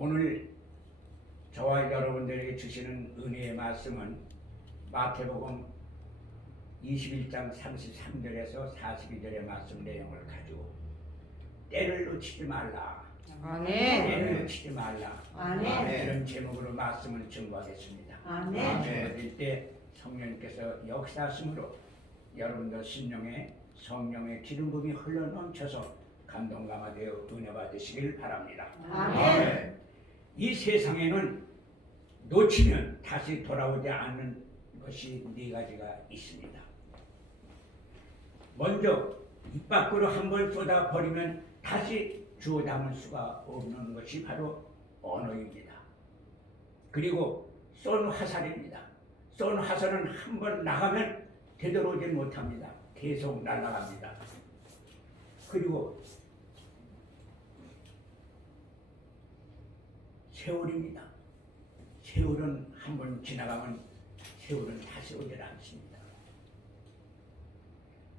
오늘 저와 여러분들에게 주시는 은혜의 말씀은 마태복음 21장 33절에서 42절의 말씀 내용을 가지고 때를 놓치지 말라. 아멘. 때를 놓치지 말라. 아멘. 이런 제목으로 말씀을 증거하겠습니다. 아멘. 증거드릴 때 성령님께서 역사하심으로 여러분들 심령에 성령의 기름 부음이 흘러 넘쳐서 감동감화 되어 은혜 받으시길 바랍니다. 아멘. 이 세상에는 놓치면 다시 돌아오지 않는 것이 네 가지가 있습니다. 먼저 입 밖으로 한번 쏟아버리면 다시 주워 담을 수가 없는 것이 바로 언어입니다. 그리고 쏜 화살입니다. 쏜 화살은 한번 나가면 되돌아오지 못합니다. 계속 날아갑니다. 그리고 세월입니다. 세월은 한번 지나가면 세월은 다시 오질 않습니다.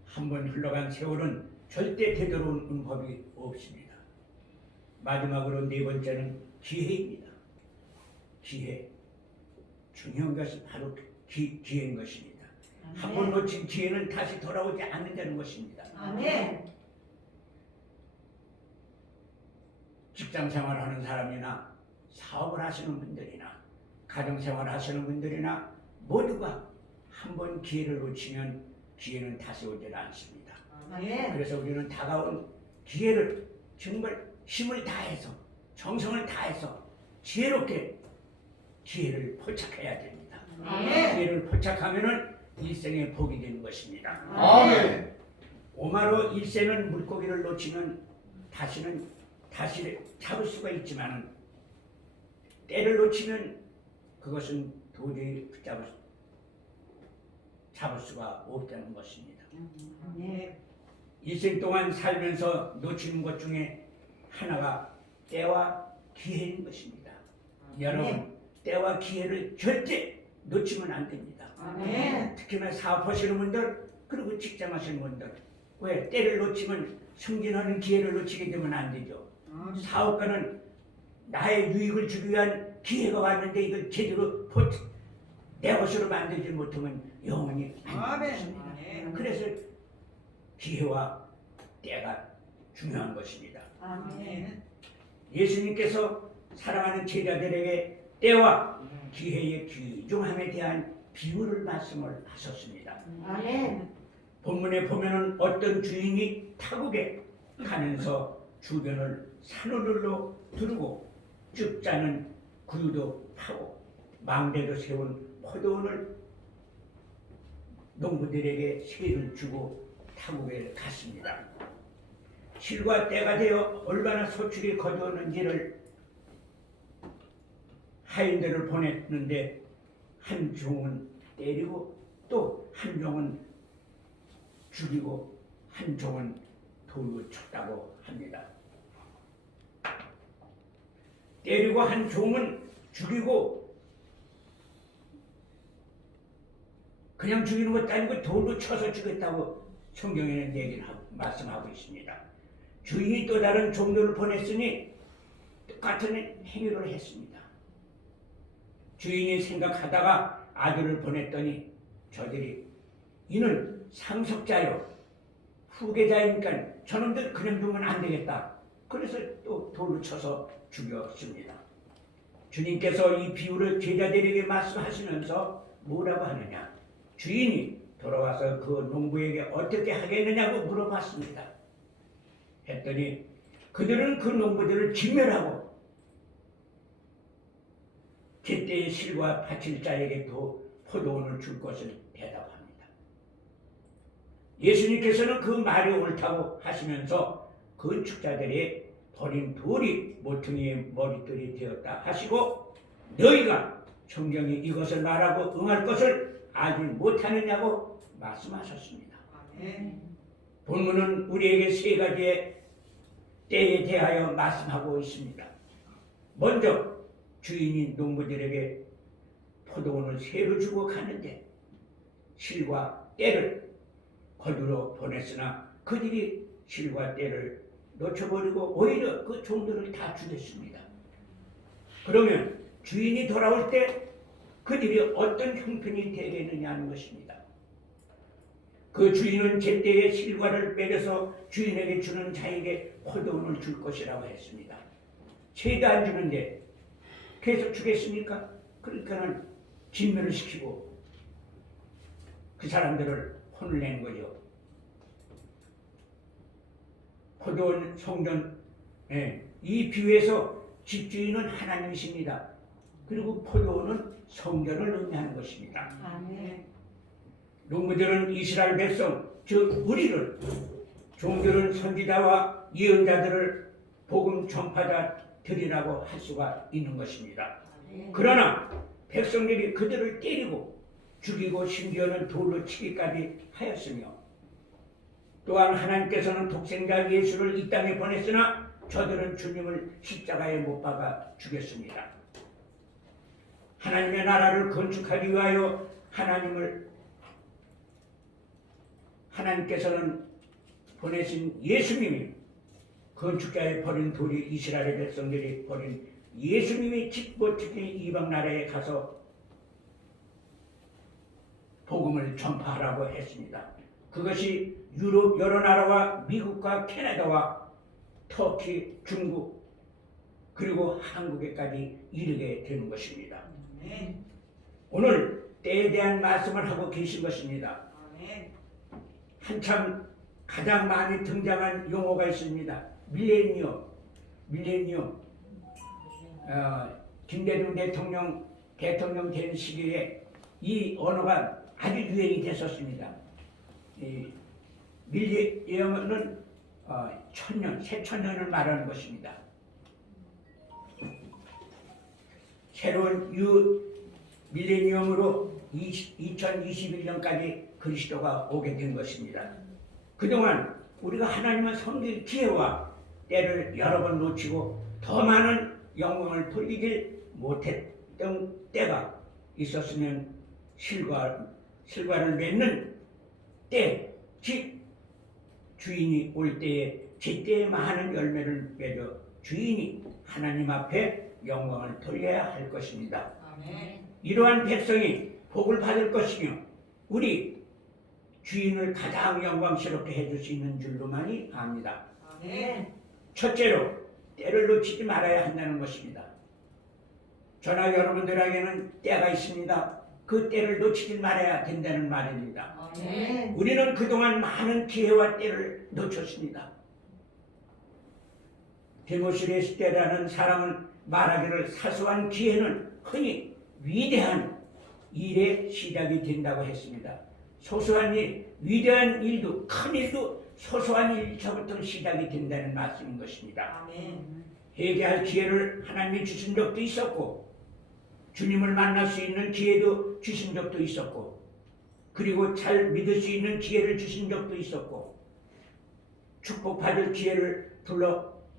한번 흘러간 세월은 절대 되돌아오는 법이 없습니다. 마지막으로 네 번째는 기회입니다. 기회. 중요한 것이 바로 기회인 것입니다. 한번 놓친 기회는 다시 돌아오지 않는다는 것입니다. 아멘. 직장생활 하는 사람이나 사업을 하시는 분들이나 가정생활 하시는 분들이나 모두가 한번 기회를 놓치면 기회는 다시 오질 않습니다. 아멘. 그래서 우리는 다가온 기회를 정말 힘을 다해서 정성을 다해서 지혜롭게 기회를 포착해야 됩니다. 아멘. 기회를 포착하면은 일생의 복이 되는 것입니다. 아멘. 오마로 일생은 물고기를 놓치면 다시 잡을 수가 있지만은 때를 놓치면 그것은 도저히 잡을 수가 없다는 것입니다. 아멘. 일생 동안 살면서 놓치는 것 중에 하나가 때와 기회인 것입니다. 여러분, 때와 기회를 절대 놓치면 안 됩니다. 아멘. 특히나 사업하시는 분들, 그리고 직장하시는 분들, 왜 때를 놓치면 승진하는 기회를 놓치게 되면 안 되죠. 사업가는 나의 유익을 주기 위한 기회가 왔는데 이걸 제대로 내 것으로 만들지 못하면 영원히 안 되는 것입니다. 그래서 기회와 때가 중요한 것입니다. 아멘. 예수님께서 사랑하는 제자들에게 때와 기회의 귀중함에 대한 비유를 말씀을 하셨습니다. 아멘. 본문에 보면은 어떤 주인이 타국에 가면서 주변을 산호들로 두르고 쭉 짜는 구유도 파고 망대도 세운 포도원을 농부들에게 세를 주고 타국에 갔습니다. 실과 때가 되어 얼마나 소출이 거두었는지를 하인들을 보냈는데 한 종은 때리고 또 한 종은 죽이고 한 종은 돌로 쳤다고 합니다. 때리고 한 종은 죽이고 그냥 죽이는 것도 아니고 돌로 쳐서 죽였다고 성경에는 말씀하고 있습니다. 주인이 또 다른 종들을 보냈으니 똑같은 행위를 했습니다. 주인이 생각하다가 아들을 보냈더니 저들이 이는 상속자요 후계자이니까 저놈들 그냥 두면 안 되겠다. 그래서 또 돌로 쳐서 죽였습니다. 주님께서 이 비유를 제자들에게 말씀하시면서 뭐라고 하느냐? 주인이 돌아와서 그 농부에게 어떻게 하겠느냐고 물어봤습니다. 했더니 그들은 그 농부들을 진멸하고 제때의 실과 바칠 자에게 또 포도원을 줄 것을 대답합니다. 예수님께서는 그 말이 옳다고 하시면서 건축자들이 버린 돌이 모퉁이의 머릿돌이 되었다 하시고 너희가 성경이 이것을 말하고 응할 것을 알지 못하느냐고 말씀하셨습니다. 본문은 우리에게 세 가지의 때에 대하여 말씀하고 있습니다. 먼저 주인이 농부들에게 포도원을 새로 주고 가는데 실과 때를 거두러 보냈으나 그들이 실과 때를 놓쳐버리고 오히려 그 종들을 다 죽였습니다. 그러면 주인이 돌아올 때 그들이 어떤 형편이 되겠느냐 하는 것입니다. 그 주인은 제때에 실과를 빼려서 주인에게 주는 자에게 포도원을 줄 것이라고 했습니다. 채도 안 주는데 계속 주겠습니까? 그러니까는 진멸을 시키고 그 사람들을 혼을 낸 거죠. 포도원 성전, 이 비유에서 집주인은 하나님이십니다. 그리고 포도원은 성전을 의미하는 것입니다. 아멘. 농부들은 이스라엘 백성, 즉 우리를, 종들은 선지자와 예언자들을 복음 전파자 들이라고 할 수가 있는 것입니다. 그러나 백성들이 그들을 때리고 죽이고 심지어는 돌로 치기까지 하였으며, 또한 하나님께서는 독생자 예수를 이 땅에 보냈으나 저들은 주님을 십자가에 못 박아 죽였습니다. 하나님의 나라를 건축하기 위하여 하나님께서는 보내신 예수님이, 건축자의 버린 돌이 이스라엘 백성들이 버린 예수님이 짓고 특히 이방 나라에 가서 복음을 전파하라고 했습니다. 그것이 유럽 여러 나라와 미국과 캐나다와 터키, 중국, 그리고 한국에까지 이르게 되는 것입니다. 오늘 때에 대한 말씀을 하고 계신 것입니다. 한참 가장 많이 등장한 용어가 있습니다. 밀레니엄. 김대중 대통령 된 시기에 이 언어가 아주 유행이 됐었습니다. 밀레니엄은 새천년을 말하는 것입니다. 새로운 밀레니엄으로 2021년까지 그리스도가 오게 된 것입니다. 그동안 우리가 하나님을 섬길 기회와 때를 여러 번 놓치고 더 많은 영광을 돌리지 못했던 때가 있었으면 실과를 맺는 때, 즉 주인이 올 때에 제때에 많은 열매를 맺어 주인이 하나님 앞에 영광을 돌려야 할 것입니다. 이러한 백성이 복을 받을 것이며 우리 주인을 가장 영광스럽게 해줄 수 있는 줄로만이 압니다. 첫째로 때를 놓치지 말아야 한다는 것입니다. 저나 여러분들에게는 때가 있습니다. 그 때를 놓치지 말아야 된다는 말입니다. 우리는 그동안 많은 기회와 때를 놓쳤습니다. 데모스레스 때라는 사람은 말하기를 사소한 기회는 흔히 위대한 일의 시작이 된다고 했습니다. 소소한 일, 위대한 일도 큰 일도 소소한 일부터 시작이 된다는 말씀인 것입니다. 회개할 기회를 하나님이 주신 적도 있었고 주님을 만날 수 있는 기회도 주신 적도 있었고 그리고 잘 믿을 수 있는 기회를 주신 적도 있었고 축복받을 기회를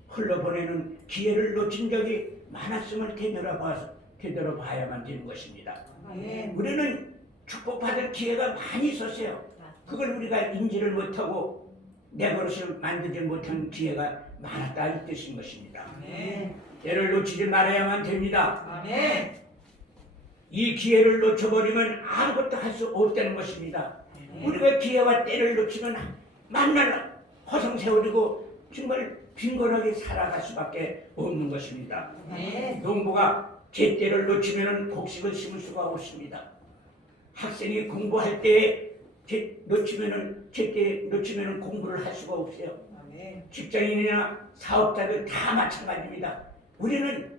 흘러보내는 기회를 놓친 적이 많았음을 되돌아봐야만 되는 것입니다. 우리는 축복받을 기회가 많이 있었어요. 그걸 우리가 인지를 못하고 내 버릇을 만들지 못한 기회가 많았다 이 뜻인 것입니다. 때를 놓치지 말아야만 됩니다. 이 기회를 놓쳐버리면 아무것도 할 수 없다는 것입니다. 우리가 기회와 때를 놓치면 만날 허송세월이고 정말 빈곤하게 살아갈 수밖에 없는 것입니다. 농부가 제때를 놓치면 곡식을 심을 수가 없습니다. 학생이 공부할 때에 제때 놓치면 공부를 할 수가 없어요. 직장인이나 사업자들 다 마찬가지입니다. 우리는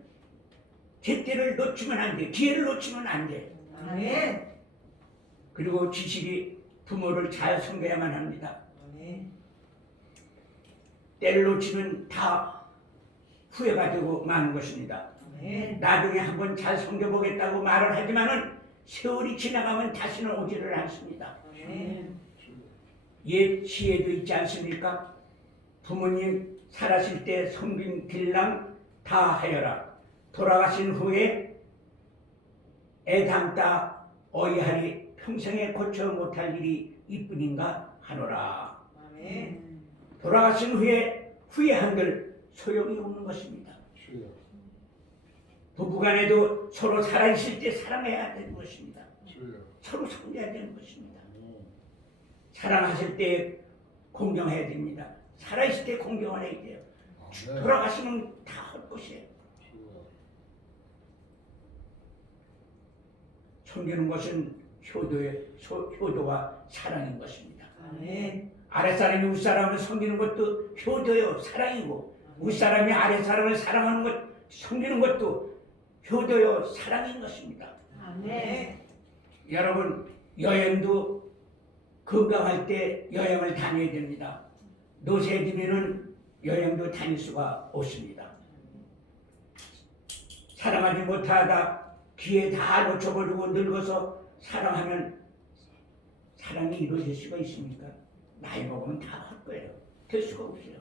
제때를 놓치면 안 돼. 기회를 놓치면 안 돼. 그리고 지식이 부모를 잘 섬겨야만 합니다. 때를 놓치면 다 후회가 되고 마는 것입니다. 나중에 한번 잘 섬겨보겠다고 말을 하지만은 세월이 지나가면 다시는 오지를 않습니다. 옛 시에도 있지 않습니까? 부모님 살았을 때 섬긴 길랑 다 하여라. 돌아가신 후에 애담다 어이하리 평생에 고쳐 못할 일이 이뿐인가 하노라. 돌아가신 후에 후회한들 소용이 없는 것입니다. 부부간에도 서로 살아있을 때 사랑해야 되는 것입니다. 주여. 서로 섬겨야 되는 것입니다. 사랑하실 때 공경해야 됩니다. 살아있을 때 공경을 해야 돼요. 아멘. 돌아가시면 다 헛것이에요. 주여. 섬기는 것은 효도와 사랑인 것입니다. 아멘. 아랫사람이 윗사람을 섬기는 것도 효도요 사랑이고, 윗사람이 아랫사람을 사랑하는 것, 섬기는 것도 효도요 사랑인 것입니다. 아멘. 여러분, 여행도 건강할 때 여행을 다녀야 됩니다. 노쇠지면은 여행도 다닐 수가 없습니다. 사랑하지 못하다 기회 다 놓쳐버리고 늙어서 사랑하면 사랑이 이루어질 수가 있습니까? 나이 먹으면 다 헛거예요. 될 수가 없어요.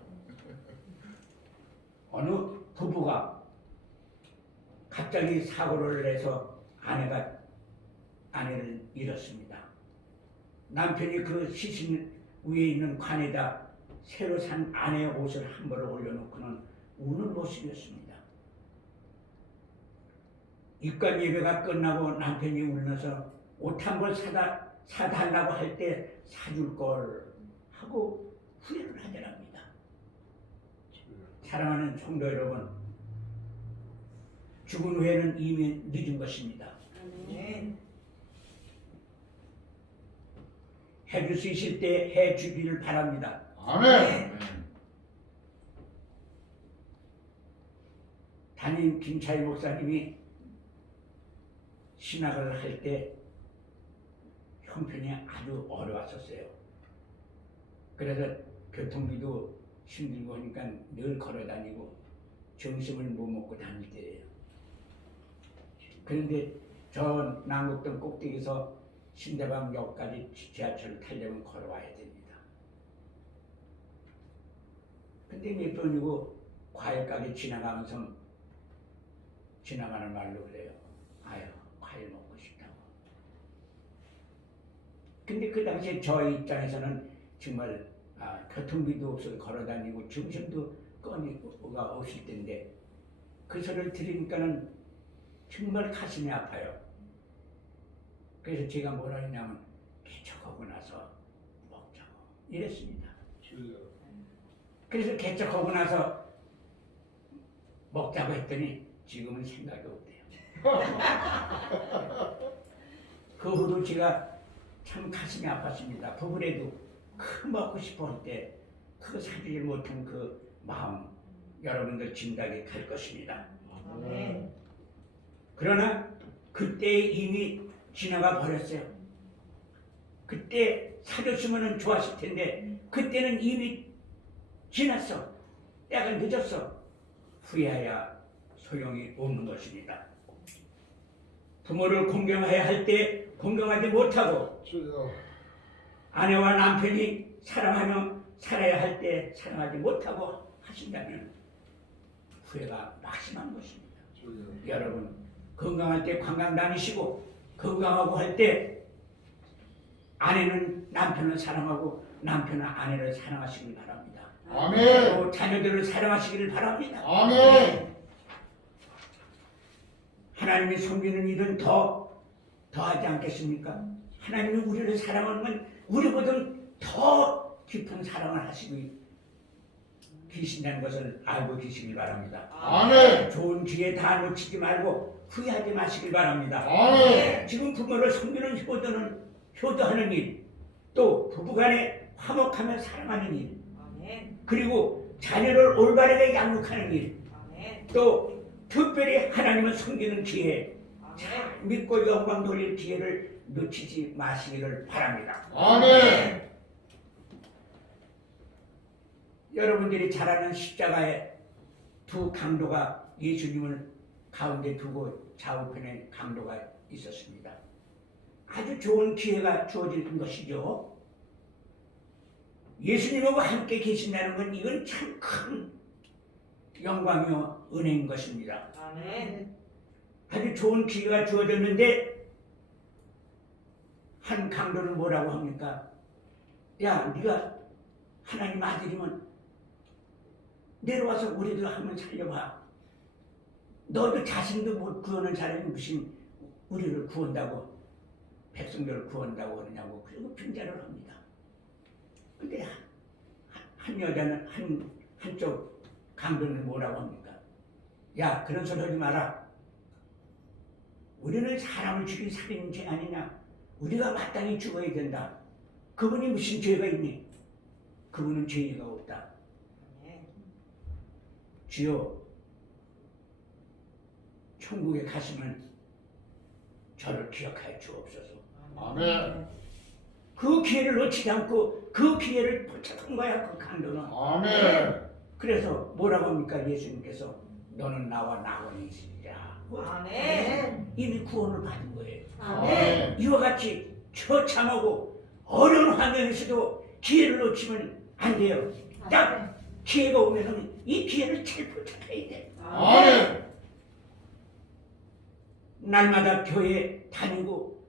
어느 부부가 갑자기 사고를 내서 아내를 잃었습니다. 남편이 그 시신 위에 있는 관에다 새로 산 아내의 옷을 한 벌을 올려놓고는 우는 모습이었습니다. 입관 예배가 끝나고 남편이 울면서 옷 한 벌 사달라고 할 때 사줄 걸 하고 후회를 하더랍니다. 사랑하는 성도 여러분, 죽은 후에는 이미 늦은 것입니다. 아멘. 해줄 수 있을 때 해주기를 바랍니다. 아멘. 담임 김차희 목사님이 신학을 할 때 형편이 아주 어려웠었어요. 그래서 교통비도 힘들고 하니까 늘 걸어다니고 점심을 못 먹고 다닐 때예요. 그런데 저 남극동 꼭대기에서 신대방역까지 지하철을 타려면 걸어와야 됩니다. 근데 몇 번이고 과일 가게 지나가는 말로 그래요. 아유, 과일 먹고 싶다고. 근데 그 당시에 저 입장에서는 정말 교통비도 없어서 걸어다니고 점심도 꺼니가 없을 텐데 그 소리를 들으니까는 정말 가슴이 아파요. 그래서 제가 뭐라 했냐면 개척하고 나서 먹자고 이랬습니다. 주여. 그래서 개척하고 나서 먹자고 했더니 지금은 생각이 없대요. 그 후로 제가 참 가슴이 아팠습니다. 부부래도 그 먹고 싶어 할 때 그 사주지 못한 그 마음 여러분들 짐작이 갈 것입니다. 아멘. 그러나 그때 이미 지나가 버렸어요. 그때 사줬으면 좋았을 텐데 그때는 이미 지났어. 때가 늦었어. 후회해야 소용이 없는 것입니다. 부모를 공경해야 할 때 공경하지 못하고 주여. 아내와 남편이 사랑하며 살아야 할 때 사랑하지 못하고 하신다면 후회가 막심한 것입니다. 주여. 여러분 건강할 때 관광 다니시고 건강하고 할 때 아내는 남편을 사랑하고 남편은 아내를 사랑하시길 바랍니다. 아멘. 또 자녀들을 사랑하시기를 바랍니다. 아멘. 하나님이 섬기는 일은 더하지 않겠습니까? 하나님이 우리를 사랑하는 건 우리보다 더 깊은 사랑을 하시고 계신다는 것을 알고 계시길 바랍니다. 아멘. 좋은 기회 다 놓치지 말고 후회하지 마시길 바랍니다. 아멘. 지금 부모를 섬기는 효도하는 일, 또 부부간에 화목하며 사랑하는 일, 아멘. 그리고 자녀를 올바르게 양육하는 일, 아멘. 또 특별히 하나님을 섬기는 기회, 아멘. 믿고 영광 돌릴 기회를 놓치지 마시기를 바랍니다. 아멘. 여러분들이 잘 아는 십자가의 두 강도가 예수님을 가운데 두고 좌우편에 강도가 있었습니다. 아주 좋은 기회가 주어진 것이죠. 예수님하고 함께 계신다는 건 이건 참 큰 영광이요 은혜인 것입니다. 아멘. 아주 좋은 기회가 주어졌는데 한 강도는 뭐라고 합니까? 야, 네가 하나님 아들이면 내려와서 우리들 한번 살려봐. 너도 자신도 못 구하는 사람이 무슨 우리를 구한다고 백성들을 구한다고 하느냐고 그리고 빙자를 합니다. 근데 한 여자는 한쪽 강도는 뭐라고 합니까? 야 그런 소리 하지 마라. 우리는 사람을 죽인 살인죄 아니냐? 우리가 마땅히 죽어야 된다. 그분이 무슨 죄가 있니? 그분은 죄가 없다. 주여 천국에 가시면 저를 기억하여 주옵소서. 아멘. 그 기회를 놓치지 않고 그 기회를 포착한 거야 그 강도는. 아멘. 그래서 뭐라고 합니까? 예수님께서 너는 나와 낙원에 있으리라. 아멘. 이미 구원을 받은 거예요. 아멘. 이와 같이 처참하고 어려운 환경에서도 기회를 놓치면 안 돼요. 딱 기회가 오면은 이 기회를 잘 포착해야 돼. 아멘. 날마다 교회 다니고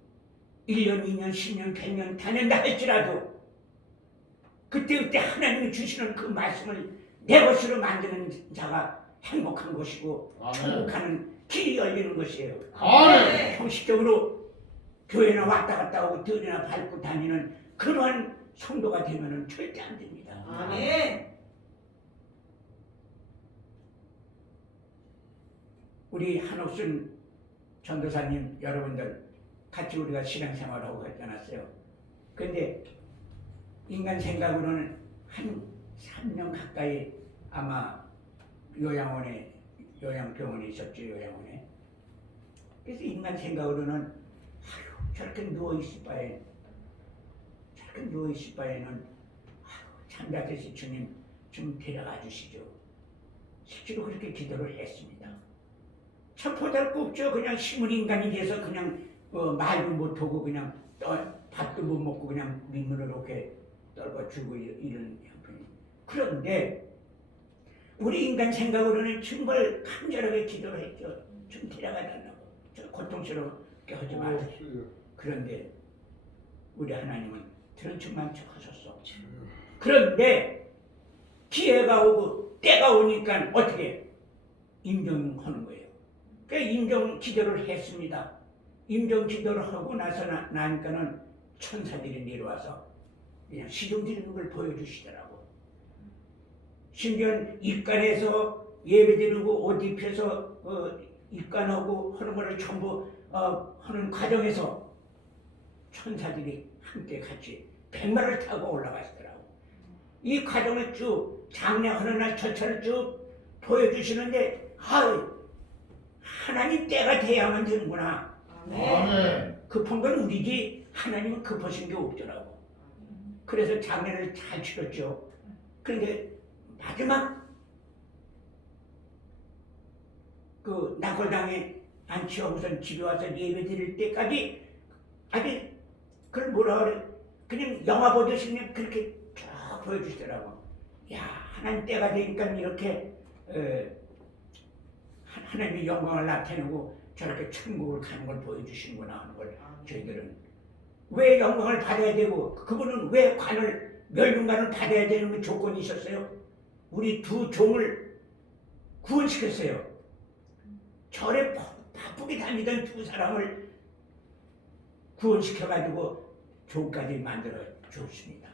1년, 2년, 10년, 100년 다닌다 할지라도 그때그때 하나님이 주시는 그 말씀을 내 것으로 만드는 자가 행복한 것이고 아멘. 천국 가는 길이 열리는 것이에요. 아멘. 형식적으로 교회나 왔다 갔다 하고 들이나 밟고 다니는 그러한 성도가 되면은 절대 안 됩니다. 아멘. 우리 한옥순 전도사님 여러분들 같이 우리가 신앙생활하고 갔지 않았어요? 근데 인간 생각으로는 한 3년 가까이 아마 요양병원에 있었죠. 요양원에. 그래서 인간 생각으로는 아유 저렇게 누워있을 바에는 참자듯이 주님 좀 데려가 주시죠. 실제로 그렇게 기도를 했습니다. 참 보잘것없죠. 그냥 시물 인간이 돼서 그냥 말도 못하고 그냥 밥도 못 먹고 그냥 민물을 이렇게 떨궈주고 이런 형편이. 그런데 우리 인간 생각으로는 정말 간절하게 기도를 했죠. 좀 데려가달라고. 저 고통스럽게 하지 마세요. 그런데 우리 하나님은 들은 척만 척하셨어. 그런데 기회가 오고 때가 오니까 어떻게 임종하는 거예요. 그러니까 임종 기도를 했습니다. 임종 기도를 하고 나니까는 천사들이 내려와서 그냥 시중 드리는 걸 보여주시더라고. 심지어 입간에서 예배드리고 옷 입혀서 입간하고 하는 것을 전부 하는 과정에서 천사들이 함께 같이 백마를 타고 올라가시더라고. 이 과정을 쭉 장례하는 날 절차를 쭉 보여주시는데 하나님 때가 돼야만 되는구나. 아멘. 급한 건 우리지 하나님은 급하신 게 없더라고. 그래서 장례를 잘 치렀죠. 그런데 마지막 그 낙골당에 안치하고선 집에 와서 예배 드릴 때까지 아직 그걸 뭐라 그래 그냥 영화 보듯이 그냥 그렇게 쫙 보여주시더라고. 야 하나님 때가 되니까 이렇게 하나님의 영광을 나타내고 저렇게 천국을 가는 걸 보여주시는구나 하는 걸 저희들은 왜 영광을 받아야 되고 그분은 왜 멸륜관을 받아야 되는 조건이 있었어요? 우리 두 종을 구원시켰어요. 절에 바쁘게 다니던 두 사람을 구원시켜가지고 종까지 만들어 줬습니다.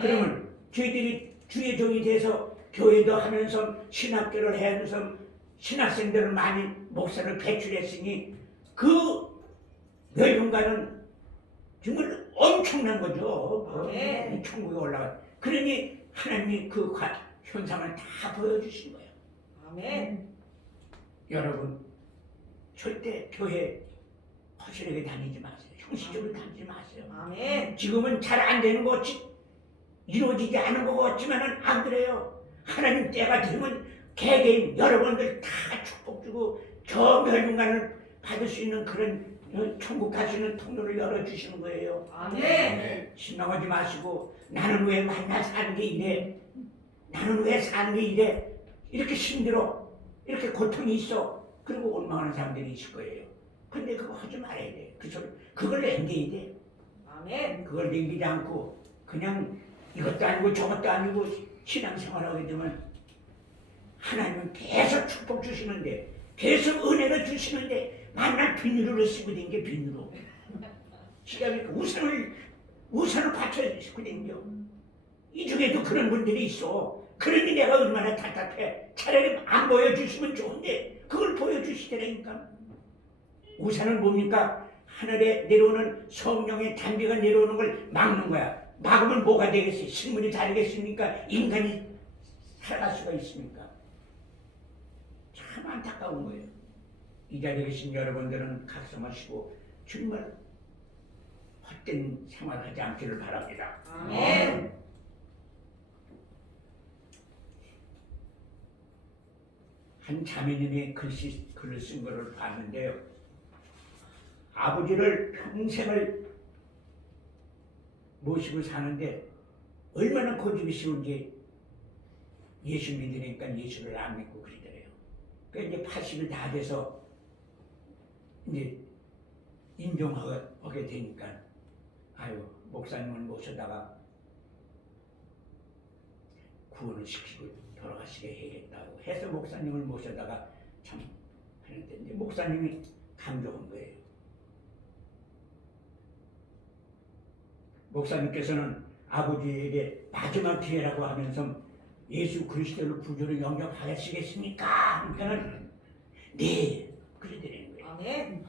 그러면 저희들이 주의 종이 돼서 교회도 하면서 신학교를 하면서 신학생들을 많이 목사를 배출했으니 그 멸륜관은 정말 엄청난 거죠. 이 천국에 올라가. 그러니 하나님이 그 현상을 다 보여주신 거예요. 아멘. 여러분 절대 교회 허술하게 다니지 마세요. 형식적으로 다니지 마세요. 아멘. 지금은 잘 안 되는 것 같이 이루어지지 않은 것 같지만은 안 그래요. 하나님 때가 되면 개개인 여러분들 다 축복 주고 저 멸륜관을 받을 수 있는 그런 천국 갈 수 있는 통로를 열어주시는 거예요. 아멘. 신망하지 마시고 나는 왜 만나 사는 게 이래? 나는 왜 사는 게 이래? 이렇게 힘들어. 이렇게 고통이 있어. 그리고 원망하는 사람들이 있을 거예요. 근데 그거 하지 말아야 돼. 그걸 남겨야 돼. 아멘. 그걸 남기지 않고 그냥 이것도 아니고 저것도 아니고 신앙생활하게 되면 하나님은 계속 축복 주시는데 계속 은혜를 주시는데 만날 비누로 쓰고 댕겨 비누로. 시간에 우산을 받쳐 쓰고 댕겨. 이 중에도 그런 분들이 있어. 그러니 내가 얼마나 답답해. 차라리 안 보여주시면 좋은데 그걸 보여주시더라니까. 우산은 뭡니까? 하늘에 내려오는 성령의 단비가 내려오는 걸 막는 거야. 막으면 뭐가 되겠어요? 식물이 자라겠습니까? 인간이 살아갈 수가 있습니까? 참 안타까운 거예요. 이 자리에 계신 여러분들은 각성하시고 정말 헛된 생활하지 않기를 바랍니다. 아멘. 한 자매님이 글을 쓴 것을 봤는데요. 아버지를 평생을 모시고 사는데 얼마나 고집이 쉬운지 예수 믿으니까 예수를 안 믿고 그러더래요. 그러니까 이제 80이 다 돼서 이제 인정하게 되니까 아유 목사님을 모셔다가 구원을 시키고 돌아가시게 해야겠다고 해서 목사님을 모셔다가 참 하는데 이제 목사님이 강조한 거예요. 목사님께서는 아버지에게 마지막 기회라고 하면서 예수 그리스도를 구주로 영접하시겠습니까? 그러니까는 네 그러더라는 거예요. 아멘.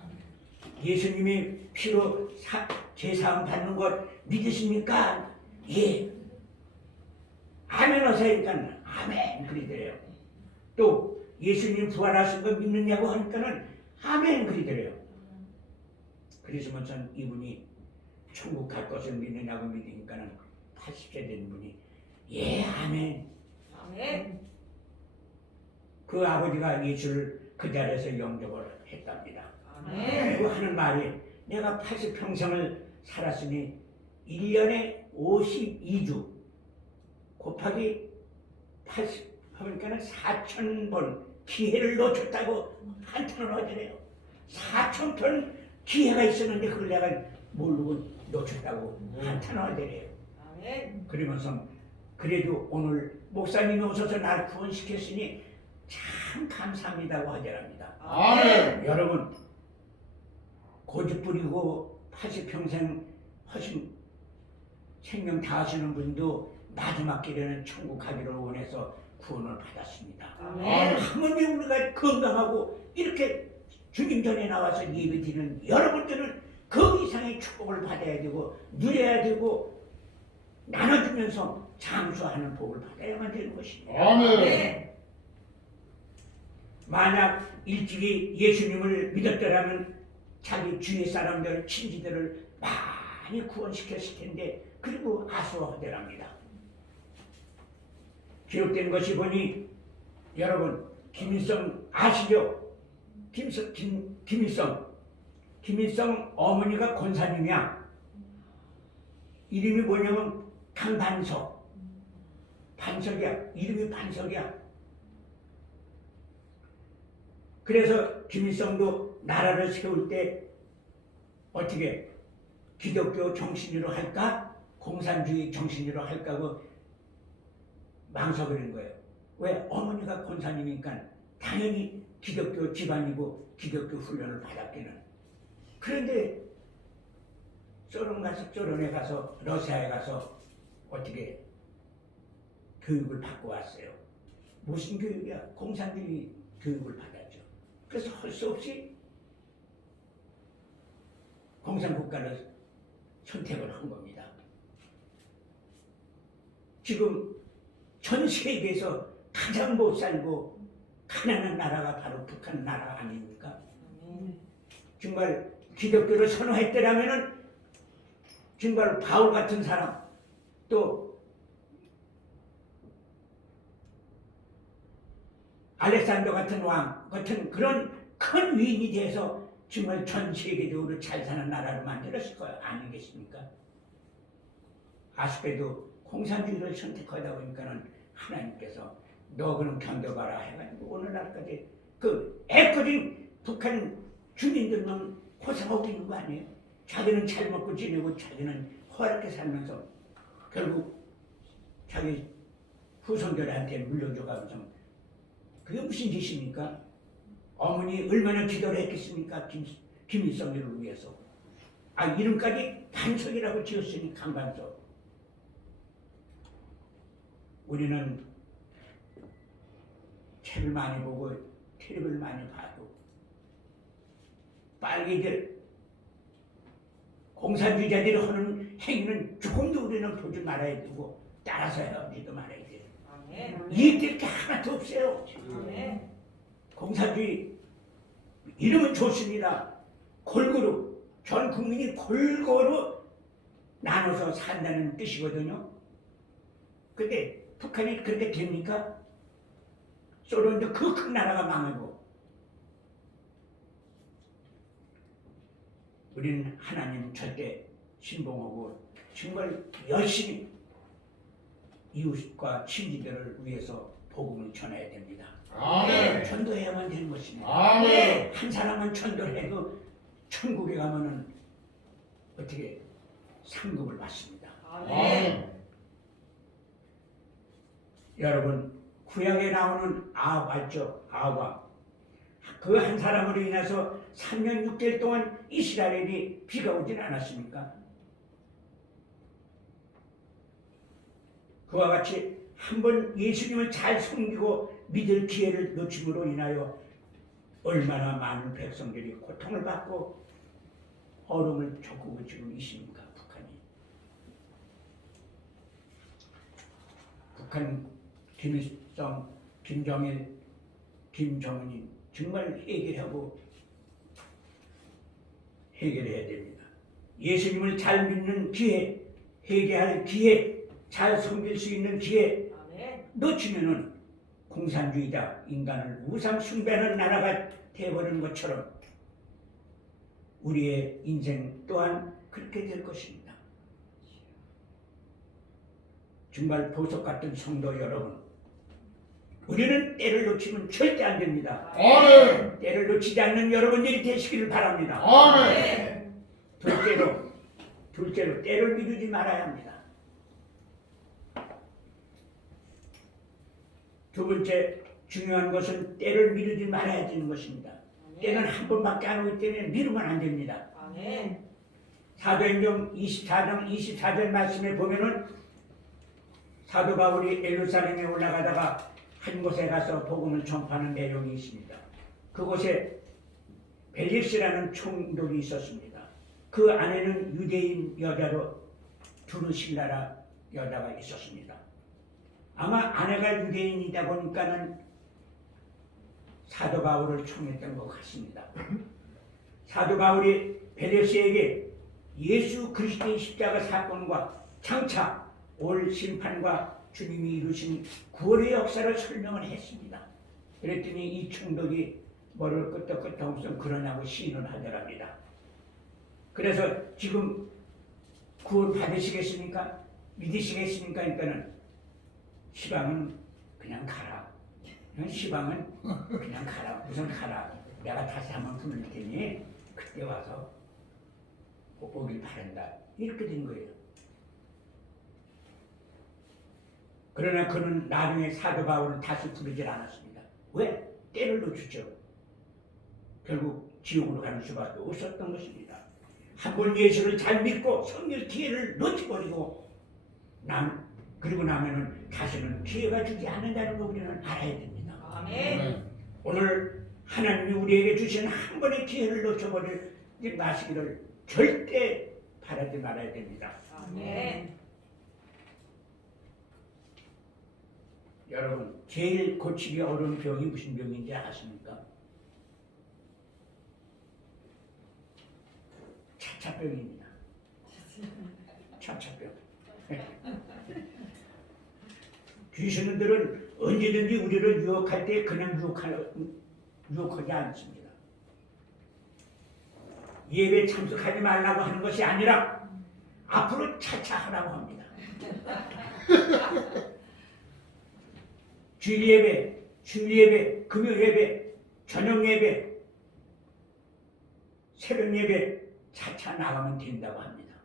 예수님이 피로 제사함 받는 것 믿으십니까? 예. 아멘 하세요니까 아멘 그러더래요. 또 예수님 부활하신 거 믿느냐고 하니까는 아멘 그러더래요. 그래서면서 이분이 천국 갈 것을 믿느냐고 믿으니까는 80세 된 분이 예 아멘. 아멘. 그 아버지가 예수를 그 자리에서 영접을 했답니다. 아멘. 그리고 하는 말이 내가 80평생을 살았으니 1년에 52주 곱하기 80 하니까는 4,000번 기회를 놓쳤다고 한탄을 하더래요. 4,000번 기회가 있었는데 그걸 내가 모르고 놓쳤다고 한탄을 하더래요. 아멘. 그러면서 그래도 오늘 목사님이 오셔서 나를 구원시켰으니 참 감사합니다고 하더랍니다. 아멘. 여러분 고집 부리고 80평생 하신 생명 다 하시는 분도 마지막 길에는 천국 가기를 원해서 구원을 받았습니다. 아멘. 아무리 우리가 건강하고 이렇게 주님 전에 나와서 예배드리는 여러분들은 그 이상의 축복을 받아야 되고 누려야 되고 나눠주면서 장수하는 복을 받아야만 되는 것입니다. 아멘. 만약 일찍이 예수님을 믿었더라면 자기 주위 사람들, 친지들을 많이 구원시켰을 텐데 그리고 아쉬워하더랍니다. 기록된 것이 보니 여러분 김일성 아시죠? 김일성 어머니가 권사님이야. 이름이 뭐냐면 강반석. 반석이야. 이름이 반석이야. 그래서 김일성도 나라를 세울 때 어떻게 기독교 정신으로 할까? 공산주의 정신으로 할까고 망설이는 거예요. 왜? 어머니가 권사님이니까 당연히 기독교 집안이고 기독교 훈련을 받았기는. 그런데 소련에 가서 러시아에 가서 어떻게 교육을 받고 왔어요. 무슨 교육이야? 공산주의 교육을 받았죠. 그래서 할 수 없이 공산국가를 선택을 한 겁니다. 지금 전 세계에서 가장 못 살고 가난한 나라가 바로 북한 나라 아닙니까? 정말 기독교를 선호했더라면은 정말 바울 같은 사람 또 알렉산더 같은 왕 같은 그런 큰 위인이 돼서 정말 전 세계적으로 잘 사는 나라를 만들었을 거예요. 아니겠습니까? 아쉽게도 공산주의를 선택하다 보니까는 하나님께서 너 그럼 견뎌봐라 해가지고 오늘날까지 그 애꿎은 북한 주민들만 고생하고 있는 거 아니에요? 자기는 잘 먹고 지내고 자기는 허락게 살면서 결국 자기 후손들한테 물려줘가면서 그게 무슨 짓입니까? 어머니 얼마나 기도를 했겠습니까? 김일성이를 위해서. 아, 이름까지 반석이라고 지었으니 강반석. 우리는 책을 많이 보고 텔레비를 많이 봐도 빨개들 공산주의자들이 하는 행위는 조금도 우리는 보지 말아야 되고 따라서 헤엄지도 말아야 돼요. 아멘. 이익될 게 하나도 없어요. 아멘. 공산주의 이름은 좋습니다. 골고루 전 국민이 골고루 나눠서 산다는 뜻이거든요. 근데 북한이 그렇게 됩니까? 소련도 그 큰 나라가 망하고. 우리는 하나님 절대 신봉하고 정말 열심히 이웃과 친지들을 위해서 복음을 전해야 됩니다. 아멘. 전도해야만 되는 것입니다. 아멘. 한 사람만 전도를 해도 천국에 가면은 어떻게 상급을 받습니다. 아멘. 여러분, 구약에 나오는 아합 알죠? 아합. 그 한 사람으로 인해서 3년 6개월 동안 이스라엘이 비가 오진 않았습니까? 그와 같이 한번 예수님을 잘 섬기고 믿을 기회를 놓침으로 인하여 얼마나 많은 백성들이 고통을 받고 어려움을 겪고 지금 있습니까? 북한이. 북한 김일성, 김정일, 김정은이 정말 해결해야 됩니다. 예수님을 잘 믿는 기회, 회개할 기회, 잘 섬길 수 있는 기회 아멘. 놓치면은 공산주의자, 인간을 우상 숭배하는 나라가 되어버리는 것처럼 우리의 인생 또한 그렇게 될 것입니다. 정말 보석 같은 성도 여러분, 우리는 때를 놓치면 절대 안 됩니다. 아멘. 때를 놓치지 않는 여러분들이 되시기를 바랍니다. 아멘. 둘째로 때를 미루지 말아야 합니다. 두 번째 중요한 것은 때를 미루지 말아야 되는 것입니다. 때는 한 번밖에 안 오기 때문에 미루면 안 됩니다. 아멘. 사도행전 24장 24절 말씀에 보면은 사도 바울이 예루살렘에 올라가다가 한 곳에 가서 복음을 전파하는 내용이 있습니다. 그곳에 벨릭스라는 총독이 있었습니다. 그 안에는 유대인 여자로 두루실라라 여자가 있었습니다. 아마 아내가 유대인이다 보니까는 사도 바울을 총했던 것 같습니다. 사도 바울이 벨릭스에게 예수 그리스도의 십자가 사건과 장차 올 심판과 주님이 이루신 구원의 역사를 설명을 했습니다. 그랬더니 이 총독이 뭐를 끄떡끄떡 그러냐고 시인을 하더랍니다. 그래서 지금 구원 받으시겠습니까? 믿으시겠습니까? 그러니까는 시방은 그냥 가라. 시방은 그냥 가라. 우선 가라. 내가 다시 한번 부를 테니 그때 와서 오길 바란다. 이렇게 된 거예요. 그러나 그는 나중에 사도 바울은 다시 부르질 않았습니다. 왜? 때를 놓치죠. 결국 지옥으로 가는 수밖에 없었던 것입니다. 한 번 예수를 잘 믿고 섬길 기회를 놓쳐버리고 그리고 나면은 다시는 기회가 주지 않는다는 거 우리는 알아야 됩니다. 아멘. 오늘 하나님이 우리에게 주신 한 번의 기회를 놓쳐버리지 마시기를 절대 바라지 말아야 됩니다. 아멘. 여러분, 제일 고치기 어려운 병이 무슨 병인지 아십니까? 차차병입니다. 차차병. 귀신들은 언제든지 우리를 유혹할 때 그냥 유혹하지 않습니다. 예배 참석하지 말라고 하는 것이 아니라 앞으로 차차하라고 합니다. 주일 예배, 금요 예배, 저녁 예배, 새벽 예배 차차 나가면 된다고 합니다.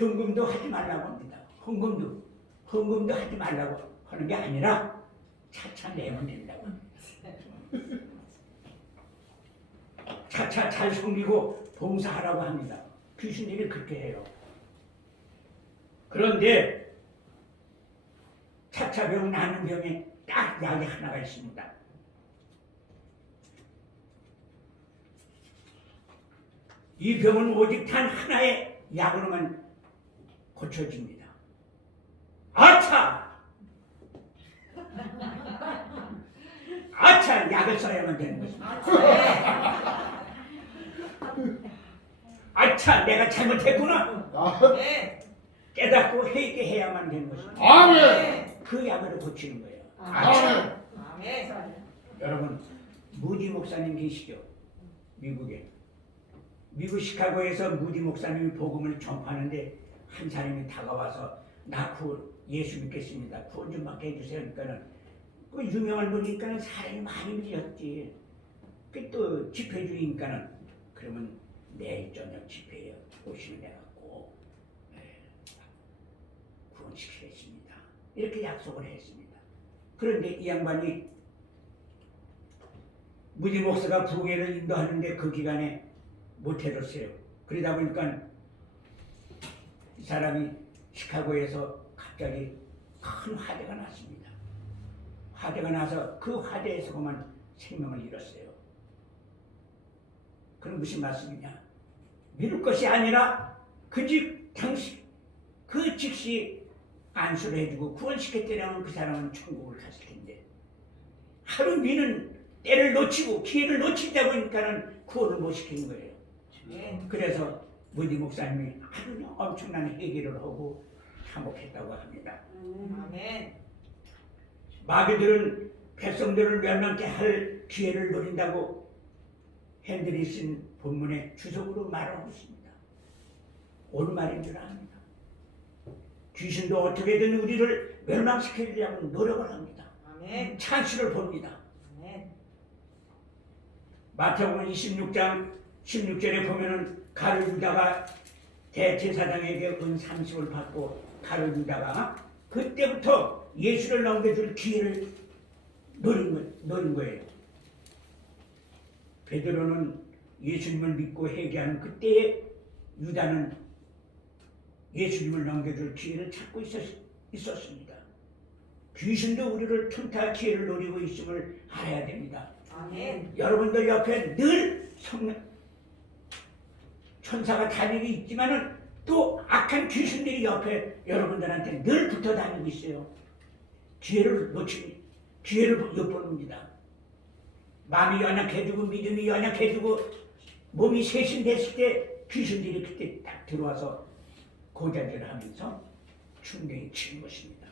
헌금도 하지 말라고 합니다. 헌금도 하지 말라고 하는 게 아니라 차차 내면 된다고. 차차 잘 섬기고 봉사하라고 합니다. 귀신들이 그렇게 해요. 그런데 차차병 나는 병에 딱 약이 하나가 있습니다. 이 병은 오직 단 하나의 약으로만 고쳐집니다. 아차! 아차! 약을 써야만 되는 것입니다. 아차! 내가 잘못했구나! 깨닫고 회개해야만 되는 것입니다. 아멘. 그 약으로 고치는 거예요. 아멘. 여러분, 무디 목사님 계시죠? 미국에. 미국 시카고에서 무디 목사님이 복음을 전파하는데 한 사람이 다가와서 나 예수 믿겠습니다. 구원 좀 받게 해주세요. 그러니까는 그 유명한 분이니까는 사람이 많이 믿었지. 그 또 집회주의니까는 그러면 내일 저녁 집회에 오시면 내가 꼭 구원시키겠습니다. 이렇게 약속을 했습니다. 그런데 이 양반이 무디 목사가 부흥회를 인도하는데 그 기간에 못 해줬어요. 그러다 보니까 이 사람이 시카고에서 갑자기 큰 화재가 났습니다. 화재가 나서 그 화재에서 그만 생명을 잃었어요. 그럼 무슨 말씀이냐? 미룰 것이 아니라 그 즉시 안수를 해주고 구원시켰더라면 그 사람은 천국을 갔을 텐데 하루 미는 때를 놓치고 기회를 놓치다 보니까는 구원을 못 시키는 거예요. 그래서 무디 목사님이 아주 엄청난 회개를 하고 참혹했다고 합니다. 마귀들은 백성들을 멸망케 할 기회를 노린다고 헨들이 쓴 본문의 주석으로 말하고 있습니다. 옳은 말인 줄 압니다. 귀신도 어떻게든 우리를 멸망시키려고 노력을 합니다. 찬스를 봅니다. 마태복음 26장 16절에 보면은 가룟 유다가 대제사장에게 은 30을 받고 가룟 유다가 그때부터 예수를 넘겨줄 기회를 노린 거예요. 베드로는 예수님을 믿고 회개하는 그때에 유다는 예수님을 넘겨줄 기회를 찾고 있었습니다. 귀신도 우리를 틈타 기회를 노리고 있음을 알아야 됩니다. 여러분들 옆에 늘 천사가 다니고 있지만은 또 악한 귀신들이 옆에 여러분들한테 늘 붙어 다니고 있어요. 기회를 엿보는니다. 마음이 연약해지고 믿음이 연약해지고 몸이 쇄신됐을 때 귀신들이 그때 딱 들어와서 고자질을 하면서 충격이 치는 것입니다.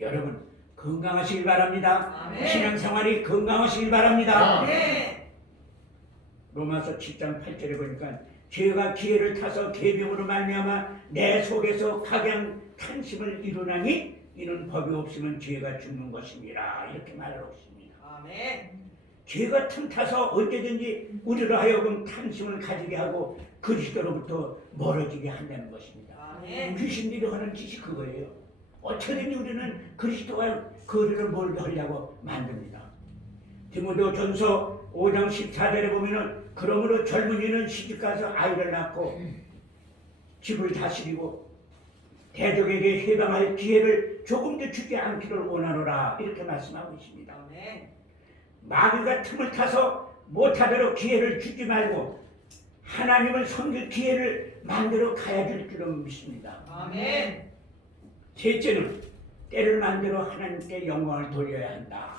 여러분 건강하시길 바랍니다. 신앙생활이 건강하시길 바랍니다. 로마서 7장 8절에 보니까 죄가 기회를 타서 계명으로 말미암아 내 속에서 각양 탄심을 이루나니 이는 법이 없으면 죄가 죽는 것입니다. 이렇게 말하고 있습니다. 죄가 틈타서 언제든지 우리로 하여금 탄심을 가지게 하고 그리스도로부터 멀어지게 한다는 것입니다. 귀신들이 하는 짓이 그거예요. 어떻게든지 우리는 그리스도와 거리를 멀게 하려고 만듭니다. 디모데전서 5장 14절에 보면은 그러므로 젊은이는 시집가서 아이를 낳고 집을 다스리고 대적에게 해방할 기회를 조금도 주지 않기를 원하노라 이렇게 말씀하고 있습니다. 마귀가 틈을 타서 못하도록 기회를 주지 말고 하나님을 섬길 기회를 만들어 가야 될 줄은 믿습니다. 셋째는 때를 만들어 하나님께 영광을 돌려야 한다.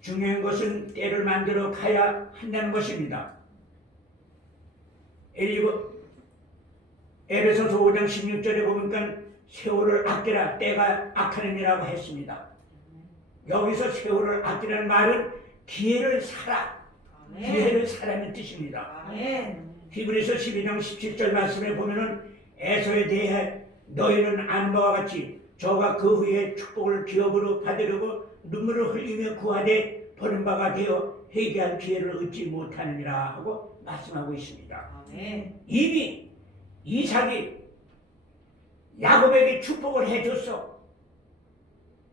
중요한 것은 때를 만들어 가야 한다는 것입니다. 에베소서 5장 16절에 보니까 세월을 아끼라 때가 악하느니라고 했습니다. 여기서 세월을 아끼라는 말은 기회를 사라, 기회를 사라는 뜻입니다. 히브리서 12장 17절 말씀에 보면은 에서에 대해 너희는 아는 바와 같이 저가 그 후에 축복을 기업으로 받으려고 눈물을 흘리며 구하되 버린 바가 되어 회개할 기회를 얻지 못하느니라 하고 말씀하고 있습니다. 이미 이삭이 야곱에게 축복을 해줬어.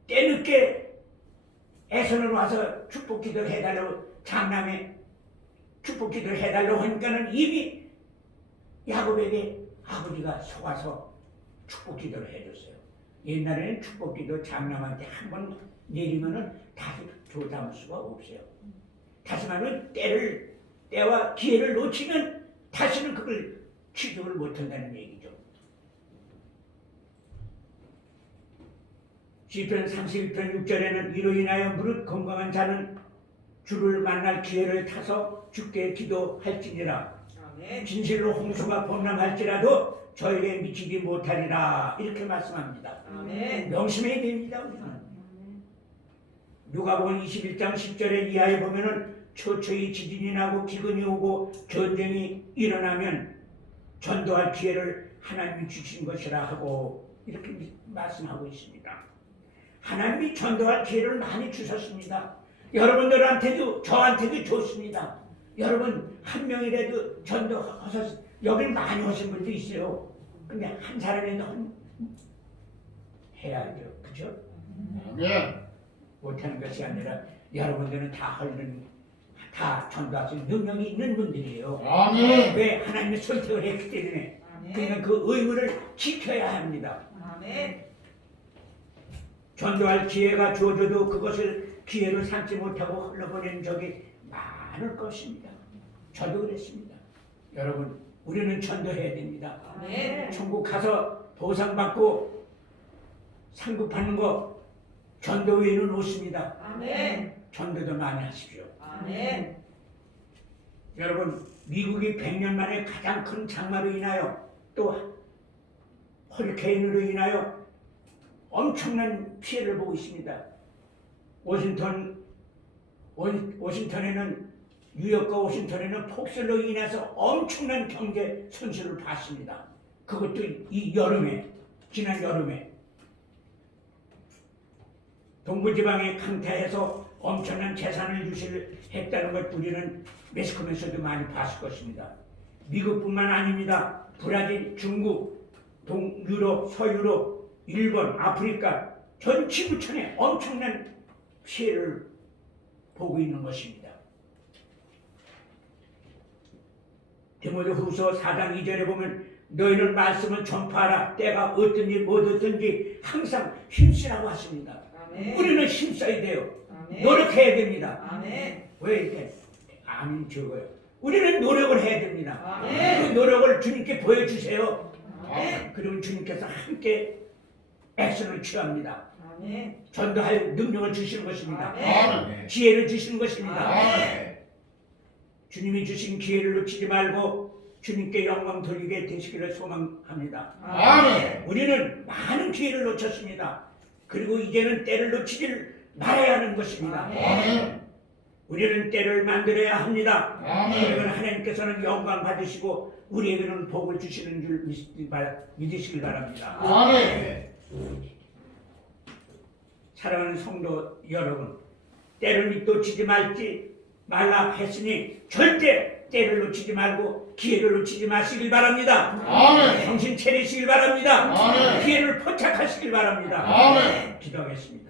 때늦게 애선을 와서 축복 기도를 해달라고 장남에 축복 기도를 해달라고 하니까는 이미 야곱에게 아버지가 속아서 축복 기도를 해줬어요. 옛날에는 축복 기도 장남한테 한 번 내리면은 다시 조담을 수가 없어요. 다시 말하면 때와 기회를 놓치면 다시는 그걸 취득을 못한다는 얘기죠. 시편 31편 6절에는 이로 인하여 무릇 건강한 자는 주를 만날 기회를 타서 주께 기도할지니라. 아멘. 진실로 홍수가 범람할지라도 저에게 미치지 못하리라. 이렇게 말씀합니다. 아멘. 명심해야 됩니다. 우리는. 누가복음 21장 10절에 이하에 보면은 처처히 지진이 나고 기근이 오고 전쟁이 일어나면 전도할 기회를 하나님이 주신 것이라 하고 이렇게 말씀하고 있습니다. 하나님이 전도할 기회를 많이 주셨습니다. 여러분들한테도 저한테도 줬습니다. 여러분 한 명이라도 전도하셔서 여길 많이 오신 분도 있어요. 근데 한 사람이라도 해야죠. 그죠? 아멘. 못하는 것이 아니라 여러분들은 다 전도하실 능력이 있는 분들이에요. 아멘. 왜? 하나님이 선택을 했기 때문에. 그러니까 그 의무를 지켜야 합니다. 아멘. 전도할 기회가 주어져도 그것을 기회로 삼지 못하고 흘러보내는 적이 많을 것입니다. 저도 그랬습니다. 여러분, 우리는 전도해야 됩니다. 아멘. 천국 가서 보상받고 상급받는 거 전도 외에는 없습니다. 아멘. 전도도 많이 하십시오. 아멘. 여러분, 미국이 100년 만에 가장 큰 장마로 인하여 또 허리케인으로 인하여 엄청난 피해를 보고 있습니다. 워싱턴에는 뉴욕과 워싱턴에는 폭설로 인해서 엄청난 경제 손실을 봤습니다. 그것도 이 여름에, 지난 여름에 동부지방에 강타해서 엄청난 재산을 유실했다는 것 우리는 매스컴에서도 많이 봤을 것입니다. 미국뿐만 아닙니다. 브라질, 중국, 동유럽, 서유럽, 일본, 아프리카 전 지구촌에 엄청난 피해를 보고 있는 것입니다. 디모데후서 4장 2절에 보면 너희는 말씀을 전파하라. 때가 어떤지 못 어떤지 항상 힘쓰라고 하십니다. 아멘. 우리는 힘써야 돼요. 아멘. 노력해야 됩니다. 아멘. 왜 이렇게 아멘 적어요? 우리는 노력을 해야 됩니다. 아멘. 그 노력을 주님께 보여주세요. 아멘. 그러면 주님께서 함께 액션을 취합니다. 아멘. 전도할 능력을 주시는 것입니다. 아멘. 기회를 주시는 것입니다. 아멘. 주님이 주신 기회를 놓치지 말고 주님께 영광 돌리게 되시기를 소망합니다. 아멘. 우리는 많은 기회를 놓쳤습니다. 그리고 이제는 때를 놓치질 말아야 하는 것입니다. 아멘. 우리는 때를 만들어야 합니다. 아멘. 그러면 하나님께서는 영광 받으시고 우리에게는 복을 주시는 줄 믿으시길 바랍니다. 아멘. 사랑하는 성도 여러분, 때를 놓치지 말라 했으니 절대 때를 놓치지 말고 기회를 놓치지 마시길 바랍니다. 아멘. 정신 차리시길 바랍니다. 아멘. 기회를 포착하시길 바랍니다. 아멘. 기도하겠습니다.